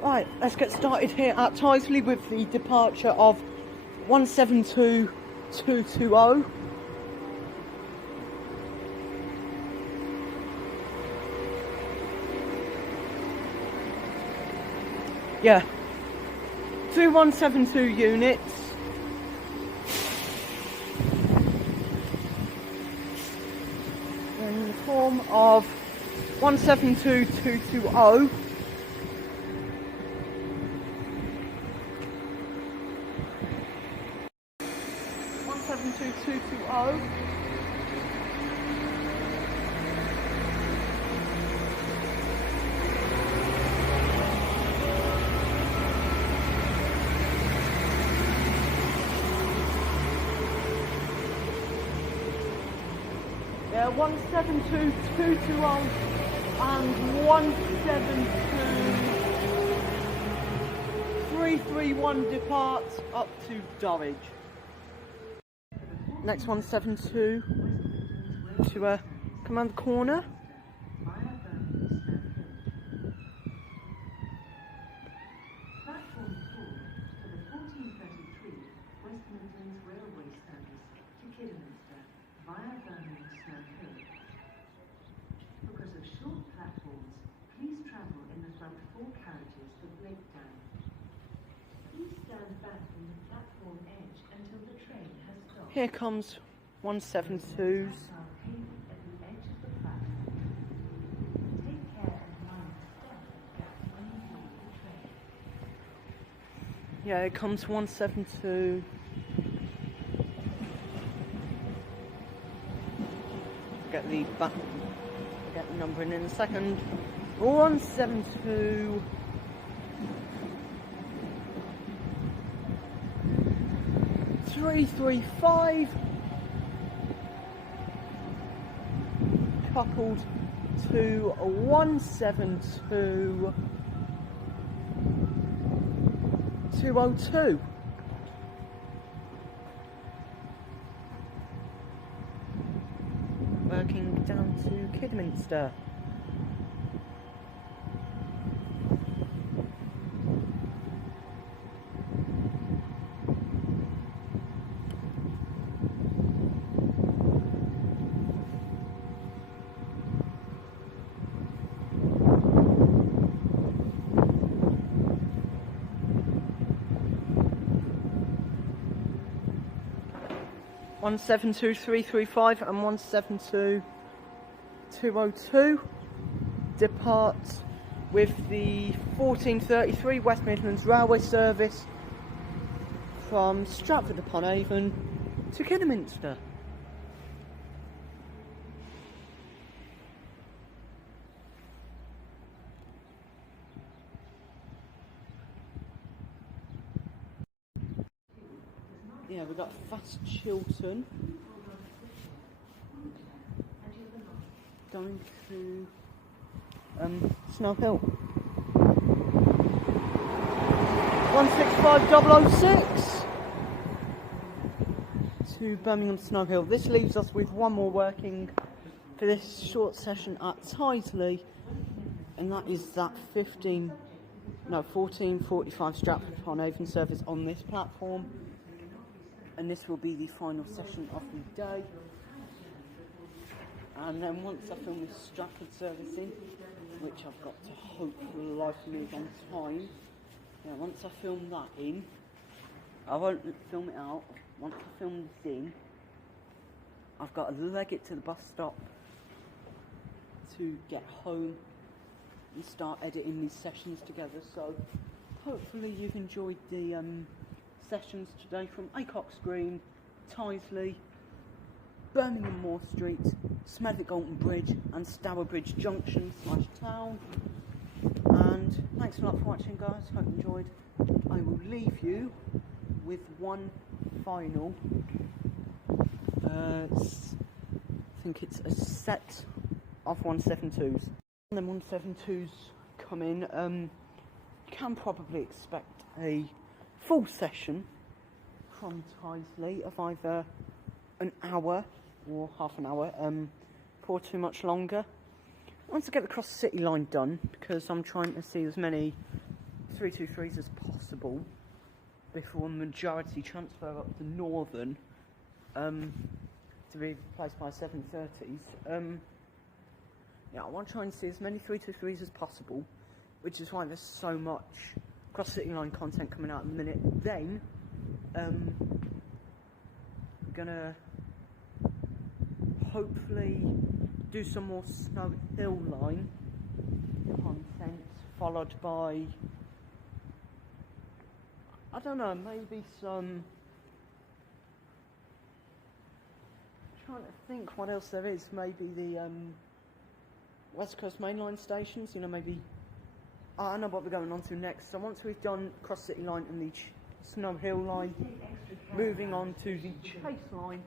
Right, let's get started here at Tyseley with the departure of 172220. Yeah, 2172 units. In the form of 172220. Yeah, 172220 and 172331 departs up to Dulwich. Next 172 to come around the corner. Platform 4 for the 1433 West Midlands Railway service to Kidderminster via Birmingham Spa. Because of short platforms, please travel in the front 4 carriages that break down. Please stand back from the platform edge until the train has stopped. Here comes 172s. Yeah, it comes 172. Get the back, get the numbering in a second. 172. Three, 5 coupled to 172 202. Working down to Kidderminster. One 172-335 and 172-202 depart with the 1433 West Midlands Railway service from Stratford-upon-Avon to Kidderminster. Yeah, we've got Fast Chiltern going to Snow Hill. 165006 to Birmingham Snow Hill. This leaves us with one more working for this short session at Tyseley, and that is that 1445 Stratford-upon-Avon service on this platform. And this will be the final session of the day. And then once I film this Stratford service in, which I've got to hope for the life of me on time, once I film that in, I won't film it out. Once I film this in, I've got to leg it to the bus stop to get home and start editing these sessions together. So hopefully you've enjoyed the sessions today from Acox Green, Tyseley, Birmingham Moor Street, Smethwick Alton Bridge and Stourbridge Junction / town. And thanks a lot for watching, guys. Hope you enjoyed. I will leave you with one final I think it's a set of 172s. When the 172s come in, you can probably expect a full session from Tyseley of either an hour or half an hour, for too much longer. once I get the cross city line done, because I'm trying to see as many 323s as possible before majority transfer up to Northern to be replaced by 730s. Yeah, I want to try and see as many 323s as possible, which is why there's so much cross city line content coming out in a minute. Then we're gonna hopefully do some more Snow Hill line content, followed by, I don't know, maybe some, I'm trying to think what else there is, maybe the West Coast mainline stations, you know, maybe, I know what we're going on to next. So once we've done Cross City line and the Snow Hill line, moving on to the Chase line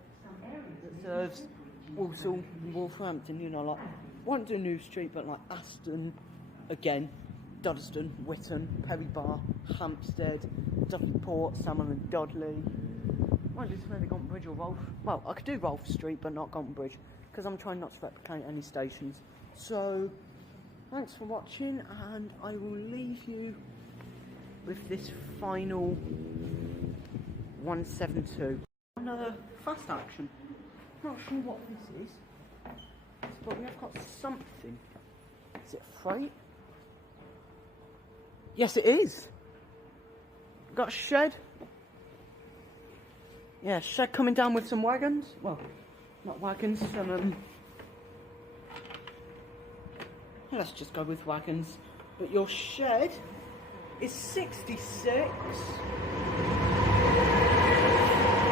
that serves Walsall and Wolverhampton, you know, like, won't do New Street, but like Aston, again, Dudderston, Whitton, Perry Bar, Hampstead, Dudley Port, Salmon and Dudley. Won't do maybe Gonton Bridge or Rolfe. Well, I could do Rolfe Street, but not Gonton Bridge, because I'm trying not to replicate any stations. So, thanks for watching, and I will leave you with this final 172. Another fast action. Not sure what this is, but we have got something. Is it freight? Yes, it is. Got a shed. Yeah, shed coming down with some wagons. Well, not wagons, some let's just go with wagons. But your shed is 66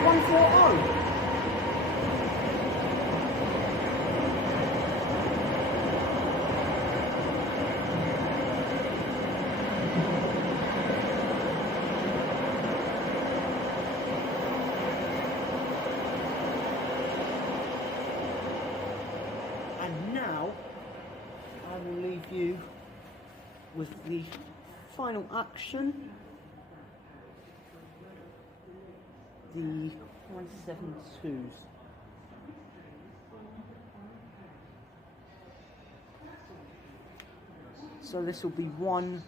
140. And now I will leave you with the final action, the 172s. So this will be one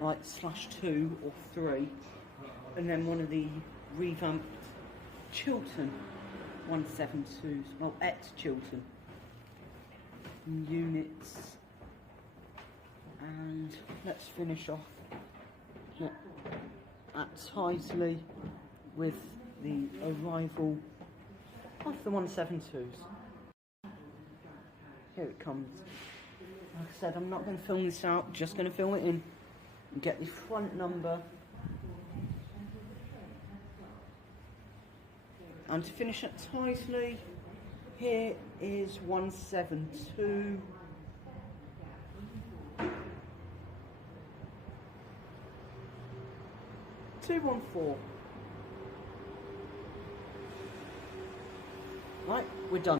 like /2 or 3, and then one of the revamped Chiltern 172s, well, at Chiltern units. And let's finish off at Tyseley with the arrival of the 172s. Here it comes. Like I said, I'm not going to film this out, just going to film it in and get the front number. And to finish at Tyseley, here is 172. Right, we're done.